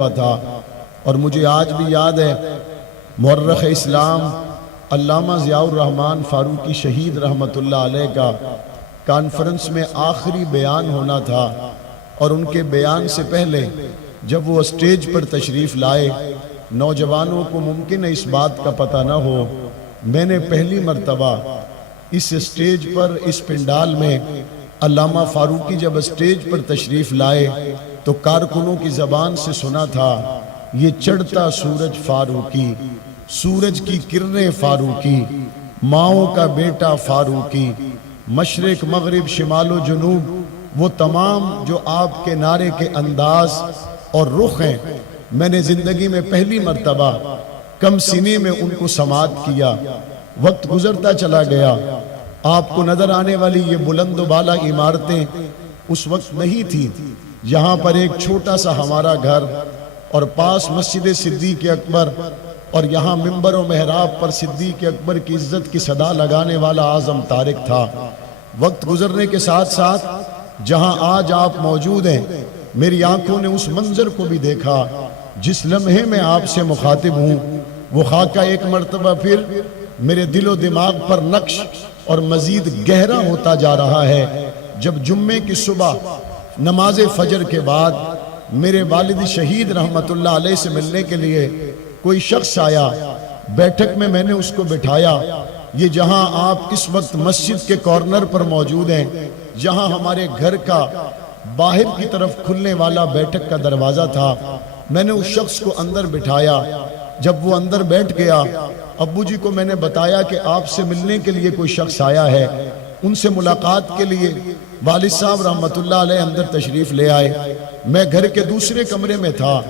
تھا اور مجھے آج بھی یاد ہے مورخ اسلام علامہ ضیاء الرحمن فاروقی شہید رحمت اللہ علیہ کا کانفرنس میں آخری بیان ہونا تھا اور ان کے بیان سے پہلے جب وہ اسٹیج پر تشریف لائے، نوجوانوں کو ممکن ہے اس بات کا پتہ نہ ہو، میں نے پہلی مرتبہ اس اسٹیج پر اس پنڈال میں علامہ فاروقی جب اسٹیج پر تشریف لائے تو کارکنوں کی زبان سے سنا تھا، یہ چڑھتا سورج فاروقی، سورج کی کرنیں فاروقی، ماؤں کا بیٹا فاروقی، مشرق مغرب شمال و جنوب وہ تمام جو آپ کے نعرے کے انداز اور رخ ہیں، میں نے زندگی میں پہلی مرتبہ کم سینے میں ان کو سماعت کیا۔ وقت گزرتا چلا گیا، آپ کو نظر آنے والی یہ بلند و بالا عمارتیں اس وقت نہیں تھی۔ یہاں پر ایک چھوٹا سا ہمارا گھر اور پاس مسجد صدیق اکبر، اور یہاں ممبر و محراب پر صدیق اکبر کی عزت کی صدا لگانے والا اعظم طارق تھا۔ وقت گزرنے کے ساتھ ساتھ جہاں آج آپ موجود ہیں، میری آنکھوں نے اس منظر کو بھی دیکھا جس لمحے میں آپ سے مخاطب ہوں، وہ خاکہ ایک مرتبہ پھر میرے دل و دماغ پر نقش اور مزید گہرا ہوتا جا رہا ہے۔ جب جمعے کی صبح نماز فجر کے بعد میرے والد شہید رحمت اللہ علیہ سے ملنے کے لیے کوئی شخص آیا، بیٹھک میں نے اس کو بٹھایا۔ یہ جہاں آپ اس وقت مسجد کے کارنر پر موجود ہیں، جہاں ہمارے گھر کا باہر کی طرف کھلنے والا بیٹھک کا دروازہ تھا، میں نے اس شخص کو اندر بٹھایا۔ جب وہ اندر بیٹھ گیا، ابو جی کو میں نے بتایا کہ آپ سے ملنے کے لیے کوئی شخص آیا ہے، ان سے ملاقات کے لیے والد صاحب رحمت اللہ علیہ اندر تشریف لے آئے۔ میں گھر کے دوسرے کمرے میں تھا۔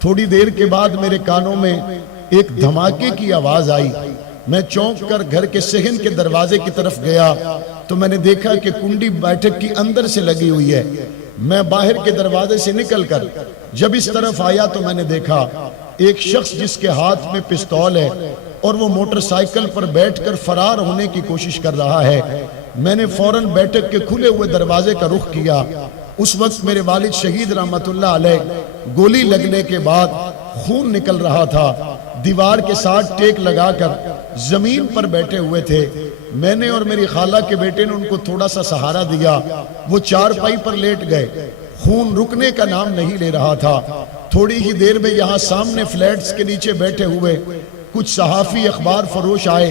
تھوڑی دیر کے بعد میرے کانوں میں ایک دھماکے کی آواز آئی۔ میں چونک کر گھر کے صحن کے دروازے کی طرف گیا تو میں نے دیکھا کہ کنڈی بیٹھک کی اندر سے لگی ہوئی ہے۔ میں باہر کے دروازے سے نکل کر جب اس طرف آیا تو میں نے دیکھا ایک شخص جس کے ہاتھ میں پستول ہے اور وہ موٹر سائیکل پر بیٹھ کر فرار ہونے کی کوشش کر رہا ہے۔ میں نے فوراً بیٹھک کے کھلے ہوئے دروازے کا رخ کیا۔ اس وقت میرے والد شہید رحمت اللہ علیہ گولی لگنے کے بعد خون نکل رہا تھا، دیوار کے ساتھ ٹیک لگا کر زمین پر بیٹھے ہوئے تھے۔ میں نے اور میری خالہ کے بیٹے نے ان کو تھوڑا سا سہارا دیا، وہ چارپائی پر لیٹ گئے۔ خون رکنے کا نام نہیں لے رہا تھا۔ تھوڑی ہی دیر میں یہاں سامنے فلیٹس کے نیچے بیٹھے ہوئے کچھ صحافی اخبار فروش آئے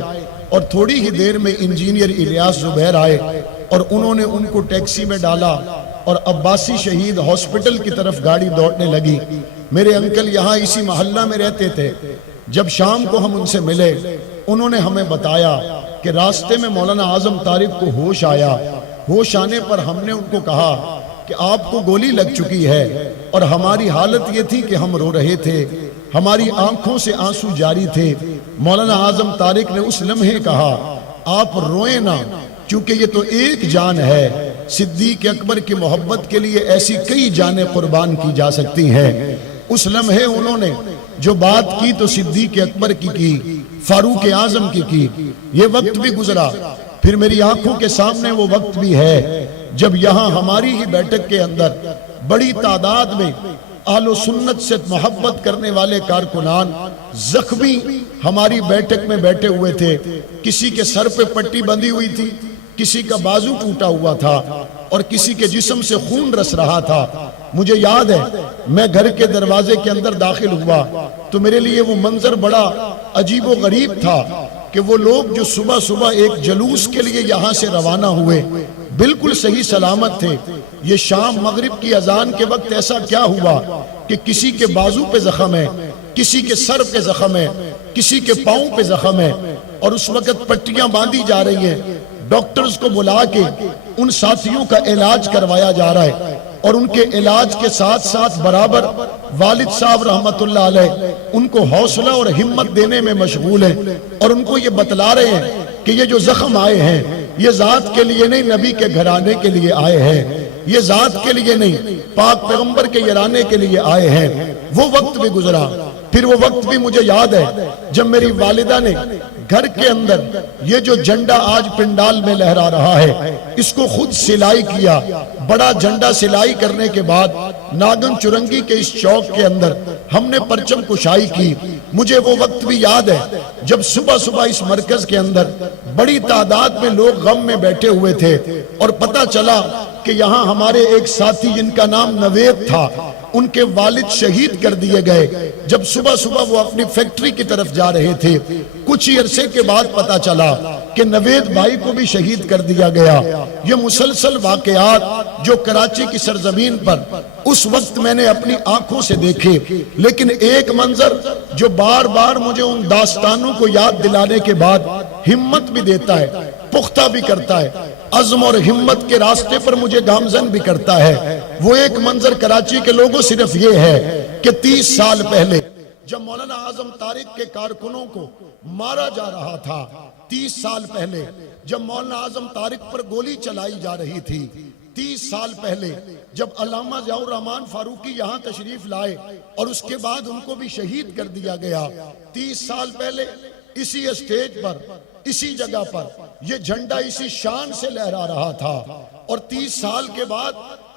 اور تھوڑی ہی دیر میں انجینئر الیاس زبیر آئے اور انہوں نے ان کو ٹیکسی میں ڈالا اور عباسی شہید ہاسپٹل کی طرف گاڑی دوڑنے لگی۔ میرے انکل یہاں اسی محلہ میں رہتے تھے۔ جب شام کو ہم ان سے ملے، انہوں نے ہمیں بتایا کہ راستے میں مولانا اعظم طارق کو ہوش آیا۔ ہوش آنے پر ہم نے ان کو کہا کہ آپ کو گولی لگ چکی ہے، اور ہماری حالت یہ تھی کہ ہم رو رہے تھے، ہماری آنکھوں سے آنسو جاری تھے۔ مولانا اعظم طارق نے اس لمحے کہا آپ روئیں نہ، کیونکہ یہ تو ایک جان ہے، صدیق اکبر کی محبت کے لیے ایسی کئی جانیں قربان کی جا سکتی ہیں۔ اس لمحے انہوں نے جو بات کی تو صدیق اکبر کی فاروق اعظم کی۔ یہ وقت بھی گزرا، پھر میری آنکھوں کے سامنے وہ وقت بھی ہے جب یہاں ہماری ہی بیٹھک کے اندر بڑی تعداد میں اہل و سنت سے محبت کرنے والے کارکنان زخمی ہماری بیٹھک میں بیٹھے ہوئے تھے۔ کسی کے سر پہ پٹی بندھی ہوئی تھی، کسی کا بازو ٹوٹا ہوا تھا اور کسی کے جسم سے خون رس رہا تھا۔ مجھے یاد ہے میں گھر کے دروازے کے اندر داخل ہوا تو میرے لیے وہ منظر بڑا عجیب و غریب تھا کہ وہ لوگ جو صبح صبح ایک جلوس کے لیے یہاں سے روانہ ہوئے بالکل صحیح سلامت تھے۔ یہ شام مغرب کی اذان کے وقت ایسا کیا ہوا کہ کسی کے بازو پہ زخم ہے، کسی کے سر پہ زخم ہے، کسی کے پاؤں پہ زخم ہے، اور اس وقت پٹیاں باندھی جا رہی ہیں۔ ڈاکٹرز کو بلا کے ان ساتھیوں کا علاج کروایا جا رہا ہے، اور ان کے علاج کے ساتھ ساتھ برابر والد صاحب رحمت اللہ علیہ ان کو حوصلہ اور ہمت دینے میں مشغول ہیں، اور ان کو یہ بتلا رہے ہیں کہ یہ جو زخم آئے ہیں یہ ذات کے لیے نہیں، نبی کے گھرانے کے لیے آئے ہیں۔ یہ ذات کے لیے نہیں، پاک پیغمبر کے یرانے کے لیے آئے ہیں۔ وہ وقت بھی گزرا، پھر وہ وقت بھی مجھے یاد ہے جب میری والدہ نے گھر کے اندر یہ جو جھنڈا آج پنڈال میں لہرا رہا ہے اس کو خود سلائی کیا۔ بڑا جھنڈا سلائی کرنے کے بعد ناگن چرنگی کے اس چوک کے اندر ہم نے پرچم کشائی کی۔ مجھے وہ وقت بھی یاد ہے جب صبح صبح اس مرکز کے اندر بڑی تعداد میں لوگ غم میں بیٹھے ہوئے تھے اور پتہ چلا کہ یہاں ہمارے ایک ساتھی جن کا نام نوید تھا، ان کے والد شہید کر دیے گئے۔ جب صبح صبح وہ اپنی فیکٹری کی طرف جا رہے تھے، کچھ ہی عرصے کے بعد پتا چلا کہ نوید بھائی کو بھی شہید کر دیا گیا۔ یہ مسلسل واقعات جو کراچی کی سرزمین پر اس وقت میں نے اپنی آنکھوں سے دیکھے، لیکن ایک منظر جو بار بار مجھے ان داستانوں کو یاد دلانے کے بعد ہمت بھی دیتا ہے، پختہ بھی کرتا ہے، عزم اور ہمت کے راستے پر مجھے گامزن بھی کرتا ہے۔ وہ ایک منظر کراچی کے لوگوں صرف یہ ہے کہ 30 سال پہلے جب مولانا اعظم طارق کے کارکنوں کو مارا جا رہا تھا، 30 سال پہلے جب مولانا اعظم طارق پر گولی چلائی جا رہی تھی، 30 سال پہلے جب علامہ ضیاء الرحمن فاروقی یہاں تشریف لائے اور اس کے بعد ان کو بھی شہید کر دیا گیا، 30 سال پہلے اسی اسٹیج پر، اسی جگہ پر یہ جھنڈا اسی شان سے لہرا رہا تھا، اور 30 سال کے بعد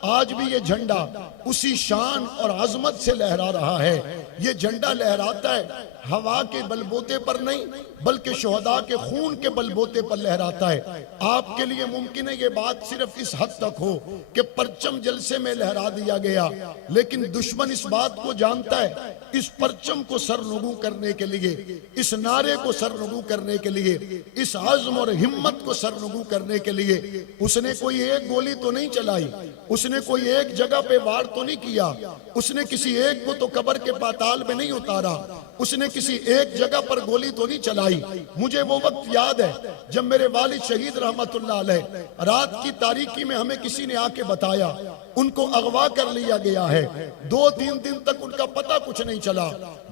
آج بھی یہ جھنڈا اسی شان اور عظمت سے لہرا رہا ہے۔ یہ جھنڈا لہراتا ہے ہوا کے بلبوتے پر نہیں بلکہ شہداء کے خون کے بلبوتے پر لہراتا ہے۔ آپ کے لیے ممکن ہے یہ بات صرف اس حد تک ہو کہ پرچم جلسے میں لہرا دیا گیا، لیکن دشمن اس بات کو جانتا ہے، اس پرچم کو سرنگوں کرنے کے لیے، اس نعرے کو سرنگوں کرنے کے لیے، اس عزم اور ہمت کو سرنگوں کرنے کے لیے اس نے کوئی ایک گولی تو نہیں چلائی، اس نے کوئی ایک جگہ پہ وار تو نہیں کیا، اس نے کسی ایک کو تو قبر کے پاتال میں نہیں اتارا، اس نے کسی ایک جگہ پر گولی تو نہیں چلائی۔ مجھے وہ وقت یاد ہے جب میرے والد شہید رحمت اللہ علیہ رات کی تاریکی میں ہمیں کسی نے آ کے بتایا ان کو اغوا کر لیا گیا ہے۔ 2-3 دن تک ان کا پتہ کچھ نہیں چلا۔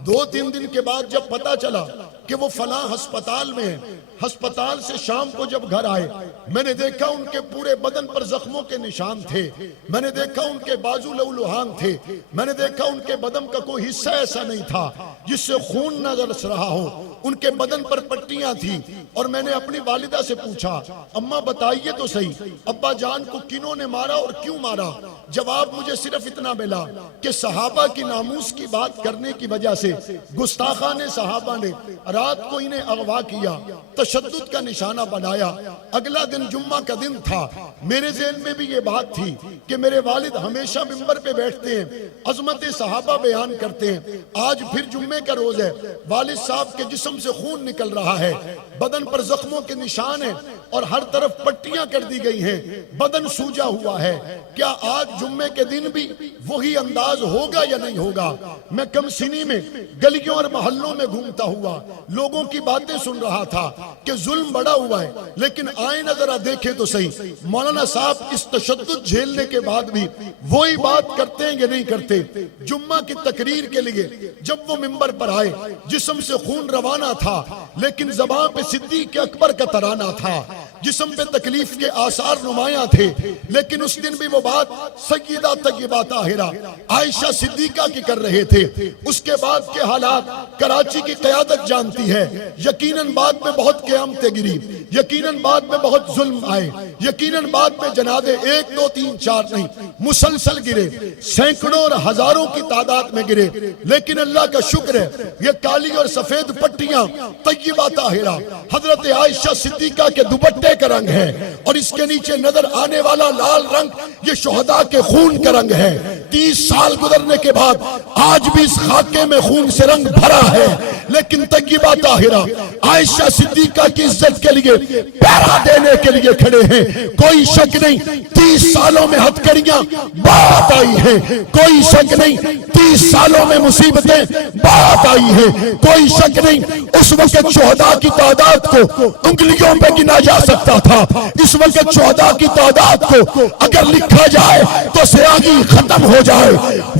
2-3 دن کے بعد جب پتہ چلا کہ وہ فلاں ہسپتال میں ہیں، ہسپتال سے شام کو جب گھر آئے میں نے دیکھا ان کے پورے بدن پر زخموں کے نشان تھے، میں نے دیکھا ان کے بازو لہولہان تھے، میں نے دیکھا ان کے بدن کا کوئی حصہ ایسا نہیں تھا جس سے خون نہ رس رہا ہو، ان کے بدن پر پٹیاں تھیں، اور میں نے اپنی والدہ سے پوچھا اماں بتائیے تو صحیح ابا جان کو کنہوں نے مارا اور کیوں مارا؟ جواب مجھے صرف اتنا ملا کہ صحابہ کی ناموس کی بات کرنے کی وجہ سے گستاخان صحابہ نے رات کو انہیں اغوا کیا، تشدد کا نشانہ بنایا۔ اگلا دن جمعہ کا دن تھا، میرے ذہن میں بھی یہ بات تھی کہ میرے والد ہمیشہ منبر پہ بیٹھتے ہیں، عظمت صحابہ بیان کرتے ہیں۔ آج پھر جمعے کا روز ہے، والد صاحب کے جسم سے خون نکل رہا ہے، بدن پر زخموں کے نشان ہیں اور ہر طرف پٹیاں کر دی گئی ہیں، بدن سوجا ہوا ہے۔ کیا آج جمعے کے دن بھی وہی انداز ہوگا یا نہیں ہوگا؟ میں کم سنی میں گلیوں اور محلوں میں گھومتا ہوا لوگوں کی باتیں سن رہا تھا کہ ظلم بڑا ہوا ہے، لیکن آئیں نہ ذرا دیکھیں تو صحیح مولانا صاحب اس تشدد جھیلنے کے بعد بھی وہی بات کرتے ہیں یا نہیں کرتے؟ جمعہ کی تقریر کے لیے جب وہ منبر پر آئے جسم سے خون روانہ تھا، لیکن زبان پہ صدیق اکبر کا ترانہ تھا، جسم پہ تکلیف کے آثار نمایاں تھے، لیکن اس دن بھی وہ بات سیدہ طیبہ طاہرہ عائشہ صدیقہ کی کر رہے تھے۔ اس کے بعد کے حالات کراچی کی قیادت جانتی ہے، یقیناً بعد میں بہت قیامتیں گری، یقیناً بعد میں بہت ظلم آئے، یقیناً بعد میں جنازے 1 2 3 4 نہیں مسلسل گرے، سینکڑوں اور ہزاروں کی تعداد میں گرے، لیکن اللہ کا شکر ہے یہ کالی اور سفید پٹیاں طیبہ طاہرہ حضرت عائشہ صدیقہ کے دوپٹے کا رنگ ہے، اور اس کے نیچے نظر آنے والا لال رنگ یہ شہداء کے خون کا رنگ ہے۔ 30 سال گزرنے کے بعد آج بھی اس خاکے میں خون سے رنگ بھرا ہے، لیکن طیبہ طاہرہ عائشہ صدیقہ کی عزت کے لیے پہرا دینے کے لیے کھڑے ہیں۔ کوئی شک نہیں 30 سالوں میں ہتھکڑیاں بات آئی ہیں، کوئی شک نہیں 30 سالوں میں مصیبتیں بات آئی ہیں، کوئی شک نہیں اس اس وقت شہداء کی تعداد کو انگلیوں پہ گنا جا سکتا تھا. اس وقت شہداء کی تعداد کو اگر لکھا جائے تو سیاہی ختم ہو جائے,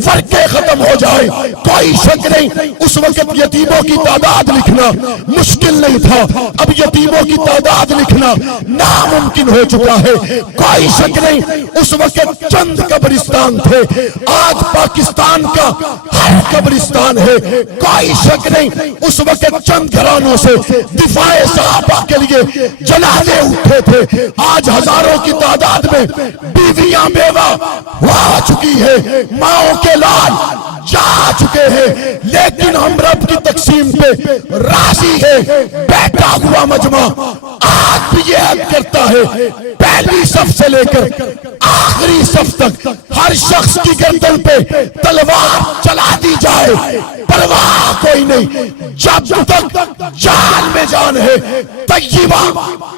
ورقے ختم ہو جائے. کوئی شک نہیں اس وقت یتیموں کی تعداد لکھنا مشکل نہیں تھا, اب یتیموں کی تعداد لکھنا ناممکن ہو چکا ہے. کوئی شک نہیں اس وقت چند قبرستان تھے, آج پاکستان کا ہر قبرستان ہے. کوئی شک نہیں اس وقت چند گھرانوں سے دفاع صحابہ کے لیے جنازے اٹھے تھے, آج ہزاروں کی تعداد میں بیویاں بیوہ ہو چکی ہے, ماؤں کے لال جا چکے ہیں. لیکن ہم رب کی تقسیم پہ راضی ہے. بیٹھا ہوا مجمع آج بھی یہ عہد کرتا ہے پہلی صف سے لے کر آخری صف تک ہر شخص کی گردن پہ تلوار چلا دی جائے, پرواہ کوئی نہیں, جب تک جان میں جان ہے. طیبہ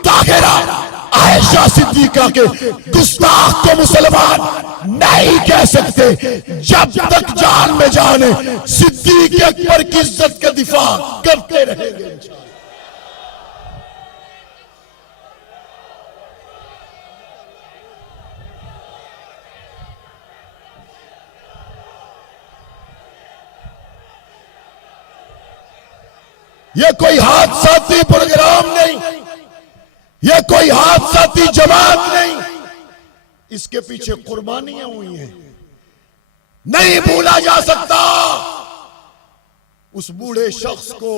طاہرہ عائشہ صدیقہ کے گستاخ کو مسلمان نہیں کہہ سکتے. جب تک جان میں جان ہے صدیق اکبر کی عزت کا دفاع کرتے رہیں گے. یہ کوئی حادثاتی پروگرام نہیں, یہ کوئی حادثاتی جماعت نہیں, اس کے پیچھے قربانیاں ہوئی ہیں. نہیں بھولا جا سکتا اس بوڑھے شخص کو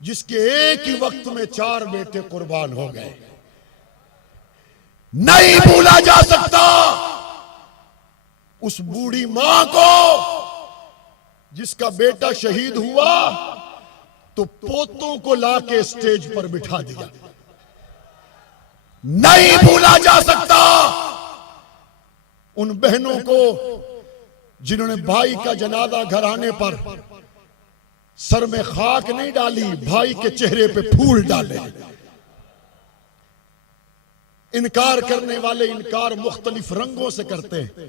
جس کے ایک ہی وقت میں 4 بیٹے قربان ہو گئے. نہیں بھولا جا سکتا اس بوڑھی ماں کو جس کا بیٹا شہید ہوا تو پوتوں کو لا کے اسٹیج پر بٹھا دیا. نہیں بھولا جا سکتا ان بہنوں کو جنہوں نے بھائی کا جنازہ گھر آنے پر سر میں خاک نہیں ڈالی, بھائی کے چہرے پہ پھول ڈالے. انکار کرنے والے انکار مختلف رنگوں سے کرتے ہیں.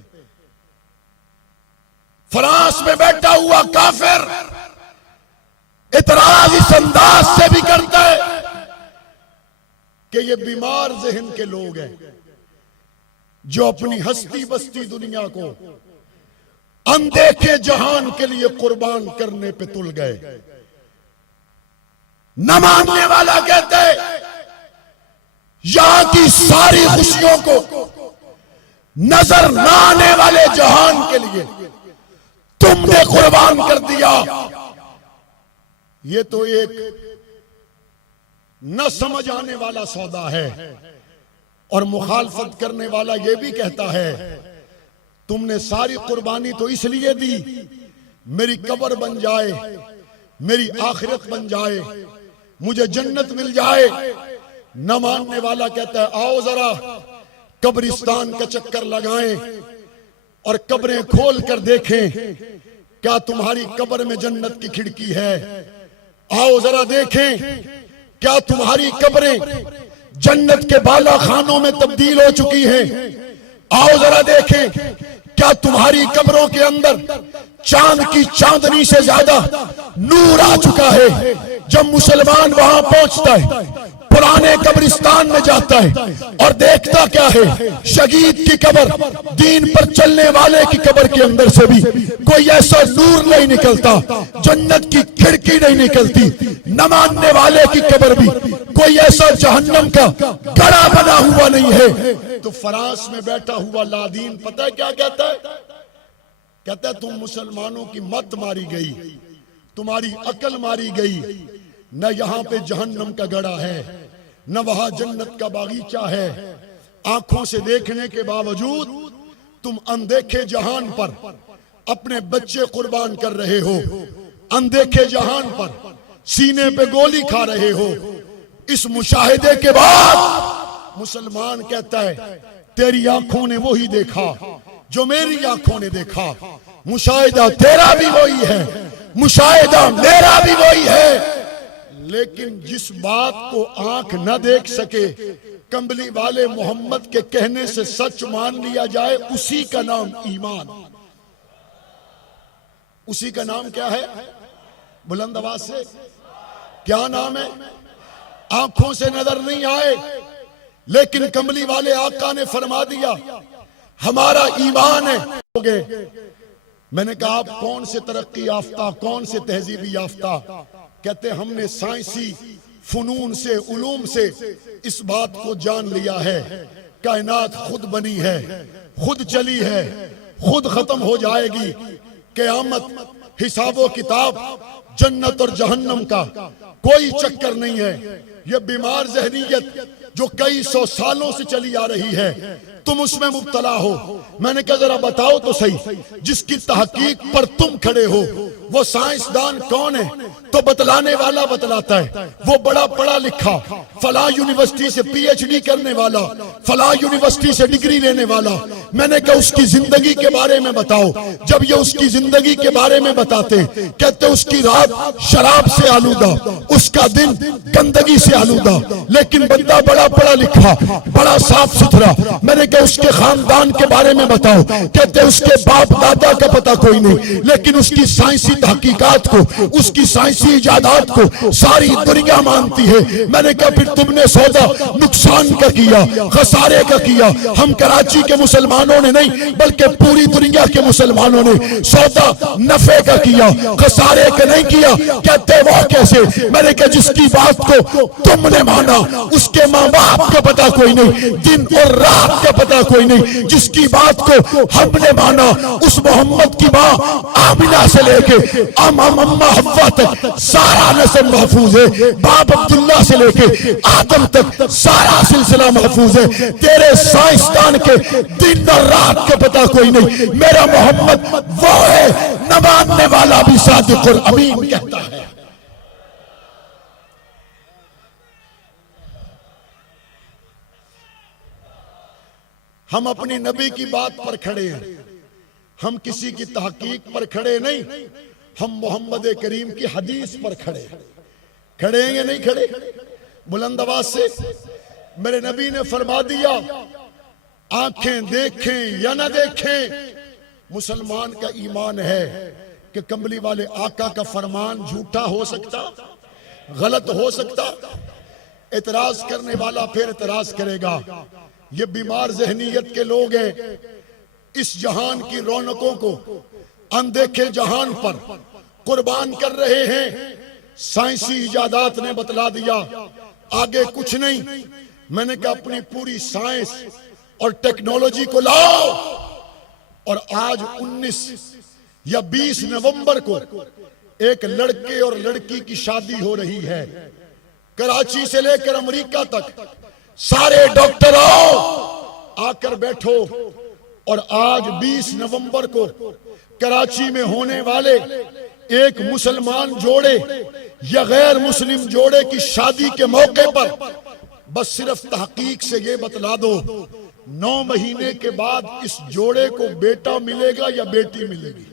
فرانس میں بیٹھا ہوا کافر اعتراض اس انداز سے بھی کرتا ہے کہ یہ بیمار ذہن کے لوگ ہیں جو اپنی ہستی بستی دنیا کو اندیکھے جہان کے لیے قربان کرنے پہ تل گئے. نہ ماننے والا کہتا ہے یہاں کی ساری خوشیوں کو نظر نہ آنے والے جہان کے لیے تم نے قربان کر دیا. یہ تو ایک نہ سمجھ آنے والا سودا ہے. اور مخالفت کرنے والا یہ بھی کہتا ہے تم نے ساری قربانی تو اس لیے دی میری قبر بن جائے, میری آخرت بن جائے, مجھے جنت مل جائے. نہ ماننے والا کہتا ہے آؤ ذرا قبرستان کا چکر لگائیں اور قبریں کھول کر دیکھیں کیا تمہاری قبر میں جنت کی کھڑکی ہے. آؤ ذرا دیکھیں کیا تمہاری قبریں جنت کے بالا خانوں میں تبدیل ہو چکی ہیں. آؤ ذرا دیکھیں کیا تمہاری قبروں کے اندر چاند کی چاندنی سے زیادہ نور آ چکا ہے. جب مسلمان وہاں پہنچتا ہے پرانے قبرستان میں جاتا ہے اور دیکھتا کیا ہے شہید کی قبر, دین پر چلنے والے کی قبر کے اندر سے بھی کوئی ایسا نور نہیں نکلتا, جنت کی کھڑکی نہیں نکلتی. نہ ماننے والے کی قبر بھی کوئی ایسا جہنم کا گڑھا بنا ہوا نہیں ہے. تو فرانس میں بیٹھا ہوا لادین پتہ ہے کیا کہتا ہے؟ کہتا ہے تم مسلمانوں کی مت ماری گئی, تمہاری عقل ماری گئی. نہ یہاں پہ جہنم کا گڑھا ہے نہ وہاں جنت کا باغیچہ ہے. آنکھوں سے دیکھنے کے باوجود تم اندیکھے جہان پر اپنے بچے قربان کر رہے ہو, اندیکھے جہان پر سینے پہ گولی کھا رہے ہو. اس مشاہدے کے بعد مسلمان کہتا ہے تیری آنکھوں نے وہی دیکھا جو میری آنکھوں نے دیکھا. مشاہدہ تیرا بھی وہی ہے, مشاہدہ میرا بھی وہی ہے. لیکن جس بات کو آنکھ نہ دیکھ سکے کمبلی والے محمد کے کہنے سے سچ مان لیا جائے, اسی کا نام ایمان. اسی کا نام کیا ہے؟ بلند آواز سے کیا نام ہے؟ آنکھوں سے نظر نہیں آئے، لیکن کملی والے آقا نے فرما دیا ہمارا ایمان ہے۔ میں نے کہا آپ کون سے ترقی یافتہ، کون سے تہذیبی یافتہ؟ کہتے ہم نے سائنسی فنون سے، علوم سے اس بات کو جان لیا ہے کائنات خود بنی ہے، خود چلی ہے، خود ختم ہو جائے گی، قیامت، حساب و کتاب، جنت اور جہنم کا کوئی چکر نہیں ہے۔ یہ بیمار ذہنیت جو کئی سو سالوں سے چلی آ رہی ہے، تم اس میں مبتلا ہو۔ میں نے کہا ذرا بتاؤ تو صحیح، جس کی تحقیق پر تم کھڑے ہو وہ سائنسدان کون ہے؟ تو بتلانے والا بتلاتا ہے، وہ بڑا پڑھا لکھا، فلاں یونیورسٹی سے پی ایچ ڈی کرنے والا، فلاں یونیورسٹی سے ڈگری لینے والا۔ میں نے کہا اس کی زندگی کے بارے میں بتاؤ۔ جب یہ اس کی زندگی کے بارے میں بتاتے، کہتے اس کی رات شراب سے آلودہ، اس کا دن گندگی سے آلودہ، لیکن بندہ بڑا پڑھا لکھا، بڑا صاف ستھرا۔ میں نے کہا اس کے خاندان کے بارے میں بتاؤ، کہتے اس کے باپ دادا کا پتہ کوئی نہیں، لیکن اس کی سائنسی تحقیقات کو، اس کی سائنسی ایجادات کو ساری دنیا مانتی ہے۔ میں نے کہا پھر تم نے سودا نقصان کا کیا، خسارے کا کیا۔ ہم کراچی کے مسلمانوں نے نہیں بلکہ پوری دنیا کے مسلمانوں نے سودا نفع کا کیا، خسارے کا نہیں کیا۔ کہتے وہ کیسے؟ میں نے کہا جس کی بات کو تم نے مانا اس کے ماں باپ کا پتہ کوئی نہیں، دن اور رات کا پتہ کوئی نہیں۔ جس کی بات کو ہم نے مانا اس محمد کی ماں آمنہ سے لے کے اماں حوا تک سارا نسل محفوظ ہے، باپ عبداللہ سے لے کے آدم تک سارا سلسلہ محفوظ ہے۔ تیرے سائنسدان کے دن اور رات کا پتہ کوئی نہیں۔ میرا محمد وہ ہے نہ ماننے والا بھی صادق اور امین کہتا ہے۔ ہم اپنی نبی کی بات پر کھڑے ہیں، ہم کسی کی تحقیق پر کھڑے نہیں، ہم محمد کریم کی حدیث پر کھڑے ہیں۔ کھڑے ہیں یا نہیں کھڑے؟ بلند آواز سے میرے نبی نے فرما دیا آنکھیں دیکھیں یا نہ دیکھیں، مسلمان کا ایمان ہے کہ کملی والے آقا کا فرمان جھوٹا ہو سکتا، غلط ہو سکتا۔ اعتراض کرنے والا پھر اعتراض کرے گا یہ بیمار ذہنیت کے لوگ ہیں، اس جہان کی رونقوں کو اندیکھے جہان پر قربان کر رہے ہیں۔ سائنسی ایجادات نے بتلا دیا آگے کچھ نہیں۔ میں نے کہا اپنی پوری سائنس اور ٹیکنالوجی کو لاؤ، اور آج 19 یا 20 نومبر کو ایک لڑکے اور لڑکی کی شادی ہو رہی ہے، کراچی سے لے کر امریکہ تک سارے ڈاکٹر آ کر بیٹھو۔ اور آج 20 نومبر کو کراچی میں ہونے والے ایک مسلمان جوڑے یا غیر مسلم جوڑے کی شادی کے موقع پر بس صرف تحقیق سے یہ بتلا دو 9 مہینے کے بعد اس جوڑے کو بیٹا ملے گا یا بیٹی ملے گی،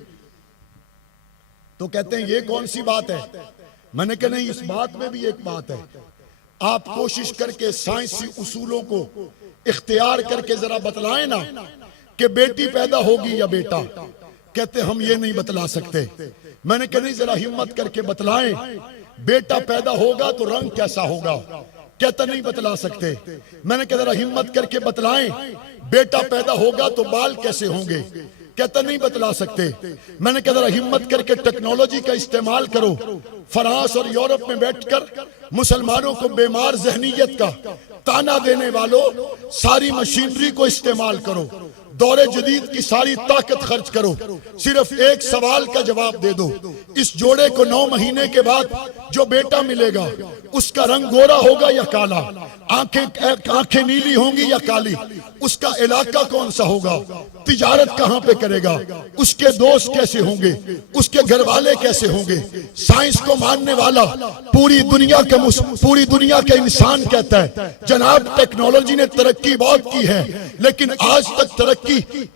تو کہتے ہیں یہ کون سی بات ہے؟ میں نے کہا نہیں، اس بات میں بھی ایک بات ہے، آپ کوشش کر کے سائنسی اصولوں کو اختیار کر کے ذرا بتلائیں نا کہ بیٹی پیدا ہوگی یا بیٹا۔ کہتے ہم یہ نہیں بتلا سکتے۔ میں نے کہا نہیں، ذرا ہمت کر کے بتلائیں بیٹا پیدا ہوگا تو رنگ کیسا ہوگا۔ کہتا نہیں بتلا سکتے۔ میں نے کہا ذرا ہمت کر کے بتلائیں بیٹا پیدا ہوگا تو بال کیسے ہوں گے۔ کہتا نہیں بتلا سکتے۔ میں نے کہا ذرا ہمت کر کے ٹیکنالوجی کا استعمال کرو، فرانس اور یورپ میں بیٹھ کر مسلمانوں کو بیمار ذہنیت کا تانا دینے والوں ساری مشینری کو استعمال کرو، دور جدید کی ساری طاقت خرچ کرو، صرف ایک سوال کا جواب دے دو، اس جوڑے کو 9 مہینے کے بعد جو بیٹا ملے گا اس کا رنگ گورا ہوگا یا کالا، آنکھیں نیلی ہوں گی یا کالی، اس کا علاقہ کون سا ہوگا، تجارت کہاں پہ کرے گا، اس کے دوست کیسے ہوں گے، اس کے گھر والے کیسے ہوں گے۔ سائنس کو ماننے والا پوری دنیا کا انسان کہتا ہے جناب ٹیکنالوجی نے ترقی بہت کی ہے، لیکن آج تک ترقی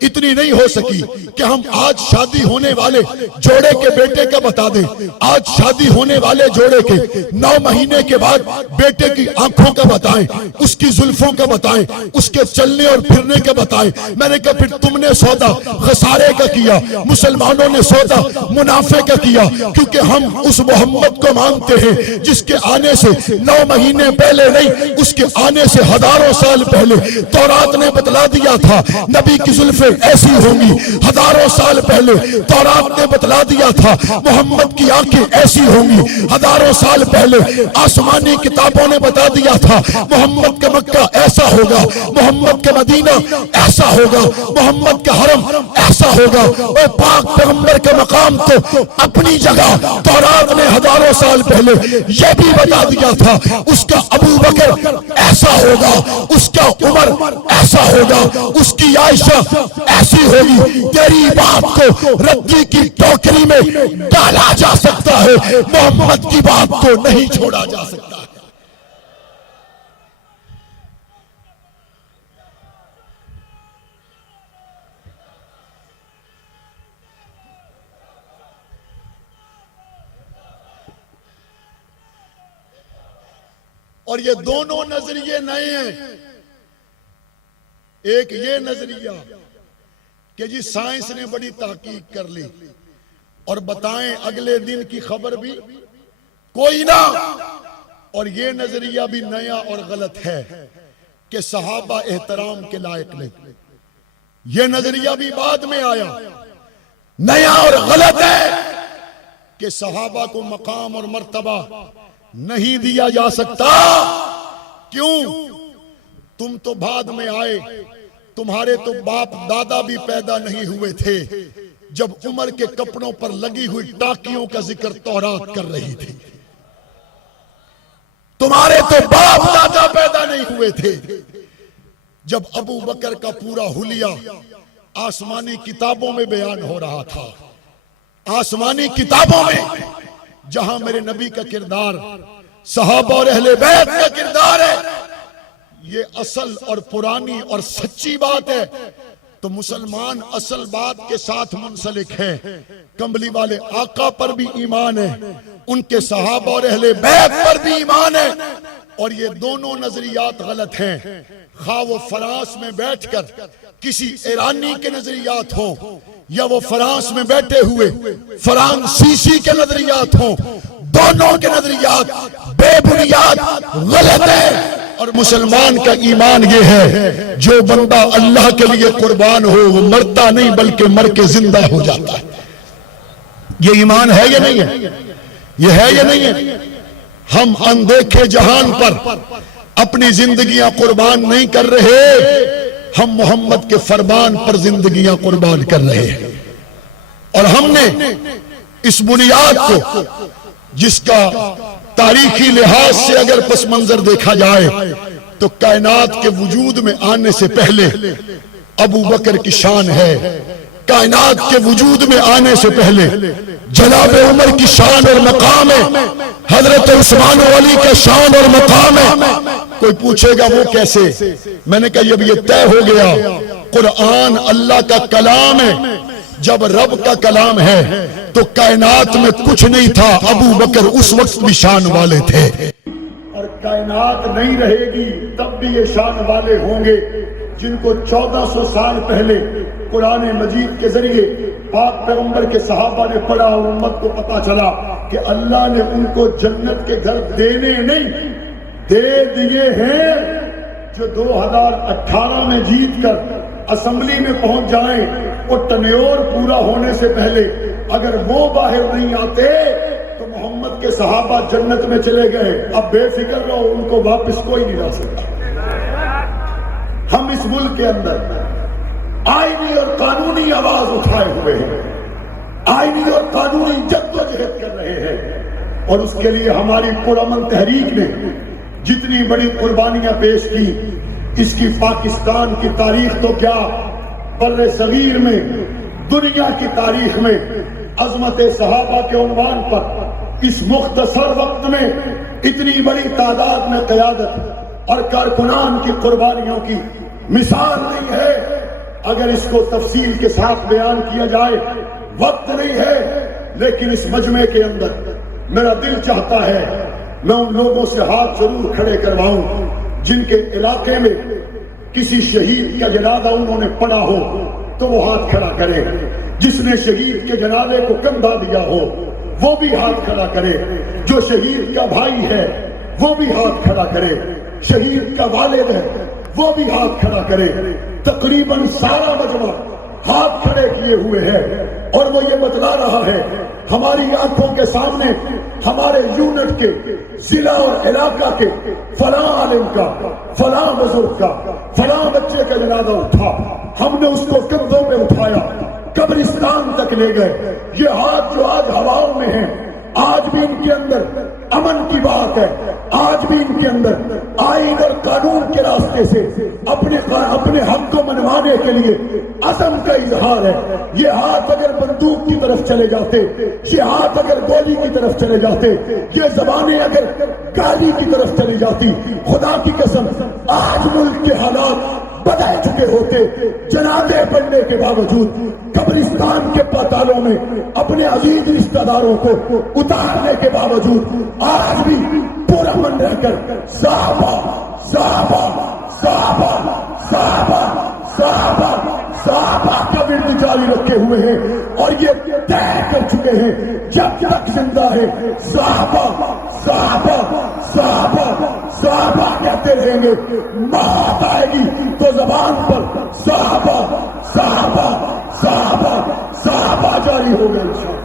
اتنی نہیں ہو سکی کہ ہم آج شادی ہونے والے جوڑے کے بیٹے کا بتا دیں، آج شادی ہونے والے جوڑے کے 9 مہینے کے بعد بیٹے کی آنکھوں کا بتائیں، اس کی زلفوں کا بتائیں، اس کے چلنے اور پھرنے کا بتائیں۔ میں نے کہا پھر تم نے سودا خسارے کا کیا، مسلمانوں نے سودا منافع کا کیا، کیونکہ ہم اس محمد کو مانتے ہیں جس کے آنے سے 9 مہینے پہلے نہیں، اس کے آنے سے ہزاروں سال پہلے تورات نے بتلا دیا تھا نبی کی زلفیں ایسی ہوں گی، ہزاروں سال پہلے تورات نے بتلا دیا تھا محمد کی آنکھیں ایسی ہوں گی، ہزاروں سال پہلے آسمانی کتابوں نے بتا دیا تھا محمد کا مکہ ایسا ہوگا، محمد کا مدینہ ایسا ہوگا، محمد کا حرم ایسا ہوگا۔ اور پاک پیغمبر کا مقام تو اپنی جگہ تورات نے ہزاروں سال پہلے یہ بھی بتا دیا تھا اس کا ابو بکر ایسا ہوگا، اس کا عمر ایسا ہوگا، اس کی عائشہ ایسی ہوگی۔ تیری بات کو ردی کی ٹوکری میں ڈالا جا سکتا ہے، محمد کی بات کو نہیں چھوڑا جا سکتا۔ اور یہ دونوں نظریے نئے ہیں۔ ایک یہ نظریہ کہ جی سائنس نے بڑی تحقیق کر لی اور بتائیں اگلے دن کی خبر بھی کوئی نہ، اور یہ نظریہ بھی نیا اور غلط ہے کہ صحابہ احترام کے لائق نہیں۔ یہ نظریہ بھی بعد میں آیا، نیا اور غلط ہے کہ صحابہ کو مقام اور مرتبہ نہیں دیا جا سکتا۔ کیوں؟ تم تو بعد میں آئے، تمہارے تو باپ دادا بھی پیدا نہیں ہوئے تھے جب عمر کے کپڑوں پر لگی ہوئی ٹاکیوں کا ذکر تورات کر رہی تھی۔ تمہارے تو باپ دادا پیدا نہیں ہوئے تھے جب ابو بکر کا پورا حلیہ آسمانی کتابوں میں بیان ہو رہا تھا۔ آسمانی کتابوں میں جہاں میرے نبی کا کردار، صحابہ اور اہل بیت کا کردار ہے، یہ اصل اور پرانی اور سچی بات ہے، تو مسلمان اصل بات کے ساتھ منسلک ہے۔ کمبلی والے آقا پر بھی ایمان ہے، ان کے صحابہ اور اہل بیت پر بھی ایمان ہے، اور یہ دونوں نظریات غلط ہیں۔ خواہ وہ فرانس میں بیٹھ کر کسی ایرانی کے نظریات ہوں یا وہ فرانس میں بیٹھے ہوئے فرانسیسی کے نظریات ہوں، دونوں کے نظریات بے بنیاد غلط ہیں۔ اور مسلمان کا ایمان یہ ہے جو بندہ اللہ کے لیے قربان ہو وہ مرتا نہیں بلکہ مر کے زندہ ہو جاتا ہے۔ یہ ایمان ہے یا نہیں ہے؟ یہ ہے یا نہیں ہے؟ ہم اندیکھے جہان پر اپنی زندگیاں قربان نہیں کر رہے، ہم محمد کے فرمان پر زندگیاں قربان کر رہے ہیں۔ اور ہم نے اس بنیاد کو جس کا تاریخی لحاظ سے اگر پس منظر دیکھا جائے تو کائنات کے وجود میں آنے سے پہلے ابو بکر کی شان ہے، کائنات کے وجود میں آنے سے پہلے جناب عمر کی شان اور مقام ہے، حضرت عثمان و علی کا شان اور مقام ہے۔ کوئی پوچھے گا وہ کیسے؟ میں نے کہا یہ طے ہو گیا، قرآن اللہ کا کلام ہے، جب رب کا کلام ہے تو کائنات میں کچھ نہیں تھا، ابو بکر اس وقت بھی شان والے تھے، اور کائنات نہیں رہے گی تب بھی یہ شان والے ہوں گے جن کو 1400 سال پہلے قرآن مجید کے ذریعے پاک پیغمبر کے صحابہ نے پڑھا اور امت کو پتا چلا کہ اللہ نے ان کو جنت کے گھر دینے نہیں دے دیے ہیں۔ جو 2018 میں جیت کر اسمبلی میں پہنچ جائیں اور ٹنیور پورا ہونے سے پہلے اگر وہ باہر نہیں آتے تو محمد کے صحابہ جنت میں چلے گئے۔ اب بے فکر رہو، ان کو واپس کوئی نہیں لا سکتا۔ ہم اس ملک کے اندر آئینی اور قانونی آواز اٹھائے ہوئے ہیں، آئینی اور قانونی جدوجہد کر رہے ہیں، اور اس کے لیے ہماری پرامن تحریک نے جتنی بڑی قربانیاں پیش کی، اس کی پاکستان کی تاریخ تو کیا بر صغیر میں دنیا کی تاریخ میں عظمت صحابہ کے عنوان پر اس مختصر وقت میں اتنی بڑی تعداد میں قیادت اور کارکنان کی قربانیوں کی مثال نہیں ہے۔ اگر اس کو تفصیل کے ساتھ بیان کیا جائے وقت نہیں ہے، لیکن اس مجمع کے اندر میرا دل چاہتا ہے میں ان لوگوں سے ہاتھ ضرور کھڑے کرواؤں جن کے علاقے میں کسی شہید کا جنازہ انہوں نے پڑھا ہو، تو وہ ہاتھ کھڑا کرے. جس نے شہید کے جنازے کو کندھا دیا ہو وہ بھی ہاتھ کھڑا کرے. جو شہید کا بھائی ہے وہ بھی ہاتھ کھڑا کرے. شہید کا والد ہے وہ بھی ہاتھ کھڑا کرے. تقریباً سارا مجمع ہاتھ کھڑے کیے ہوئے ہے اور وہ یہ بتلا رہا ہے ہماری آنکھوں کے سامنے ہمارے یونٹ کے ضلع اور علاقہ کے فلاں عالم کا، فلاں بزرگ کا، فلاں بچے کا جنازہ اٹھا. ہم نے اس کو کندھوں پہ اٹھایا، قبرستان تک لے گئے. یہ ہاتھ جو آج ہواؤں میں ہیں، آج بھی ان کے اندر امن کی بات ہے. آج بھی ان کے اندر آئین اور قانون کے راستے سے اپنے حق کو منوانے کے لیے عزم کا اظہار ہے. یہ ہاتھ اگر بندوق کی طرف چلے جاتے، یہ ہاتھ اگر گولی کی طرف چلے جاتے، یہ زبانیں اگر گالی کی طرف چلی جاتی، خدا کی قسم آج ملک کے حالات بدل چکے ہوتے. جنازے پڑھنے کے باوجود قبرستان کے پاتالوں میں اپنے عزیز رشتہ داروں کو اتارنے کے باوجود آج بھی پرامن رہ کر صحابہ صحابہ صحابہ صحابہ صحابہ صحابہ کا ورد جاری رکھے ہوئے ہیں اور یہ طے کر چکے ہیں جب تک زندہ ہے صحابہ صحابہ صحابہ صحابہ کہتے رہیں گے. موت آئے گی تو زبان پر صحابہ صحابہ صحابہ صحابہ جاری ہو گئے.